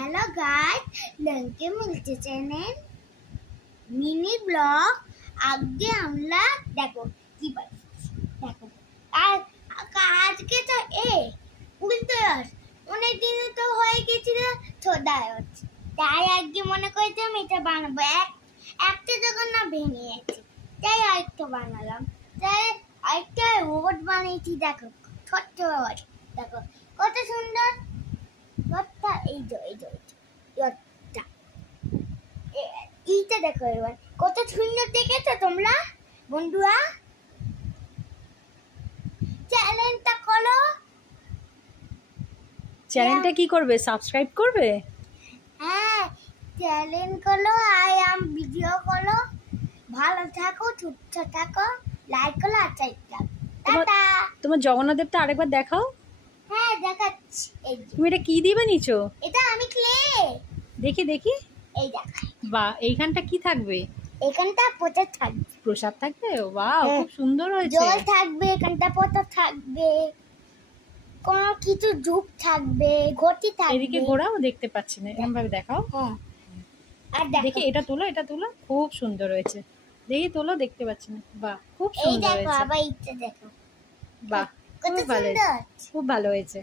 Hello guys, Lanke मिलते channel mini blog. আগে আমরা দেখো কি পাচ্ছি, দেখো আর আজকে তো উল্টো অনেক দিন তো হয়ে গেছিল ছোদা হচ্ছে, তাই আজকে মনে করছি আমি এটা বানাবো। একটা যখন না ভেঙে গেছে তাই আরেকটা বানালাম। তাই আরেকটা রোবট বানিয়েছি, দেখো ছোট্ট রোবট, দেখো কত সুন্দর রোবটটা। এইটা দেখো এবার কত সুন্দর দেখেছো তোমরা বন্ধুরা। চ্যানেলটা খোলো, চ্যানেলটা কি করবে? সাবস্ক্রাইব করবে? হ্যাঁ চ্যানেল খোলো, আর ভিডিও খোলো। ভালো থাকো, সুস্থ থাকো, লাইক করো, আচ্ছা টাটা। তোমার জগন্নাথ দেবটা আরেকবার দেখাও। হ্যাঁ দেখাচ্ছি। এই যে তুমি এটা কি দিয়ে বানিয়েছো? এটা আমি ক্লে। দেখি দেখি। এই দেখাই। বাহ, এইখানটা কি থাকবে? এখানটা প্রসাদ থাকবে। প্রসাদ থাকবে? বাহ, খুব সুন্দর হয়েছে। জল থাকবে, এখানটা প্রসাদ থাকবে, কোন কিছু ধূপ থাকবে, ঘটি থাকবে। এদিকে ঘোরাও, দেখতে পাচ্ছি না, এরকম ভাবে দেখাও। হ্যাঁ আর দেখি, এটা তোলো, এটা তোলো, খুব সুন্দর হয়েছে। দেখি তোলো, দেখতে পাচ্ছি না। বাহ, খুব এই সুন্দর দেখো, হয়েছে। আবার এইটা দেখো, বাহ, কত খুব ভালো সুন্দর। হয়েছে, খুব ভালো হয়েছে।